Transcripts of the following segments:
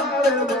Yeah.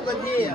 પછી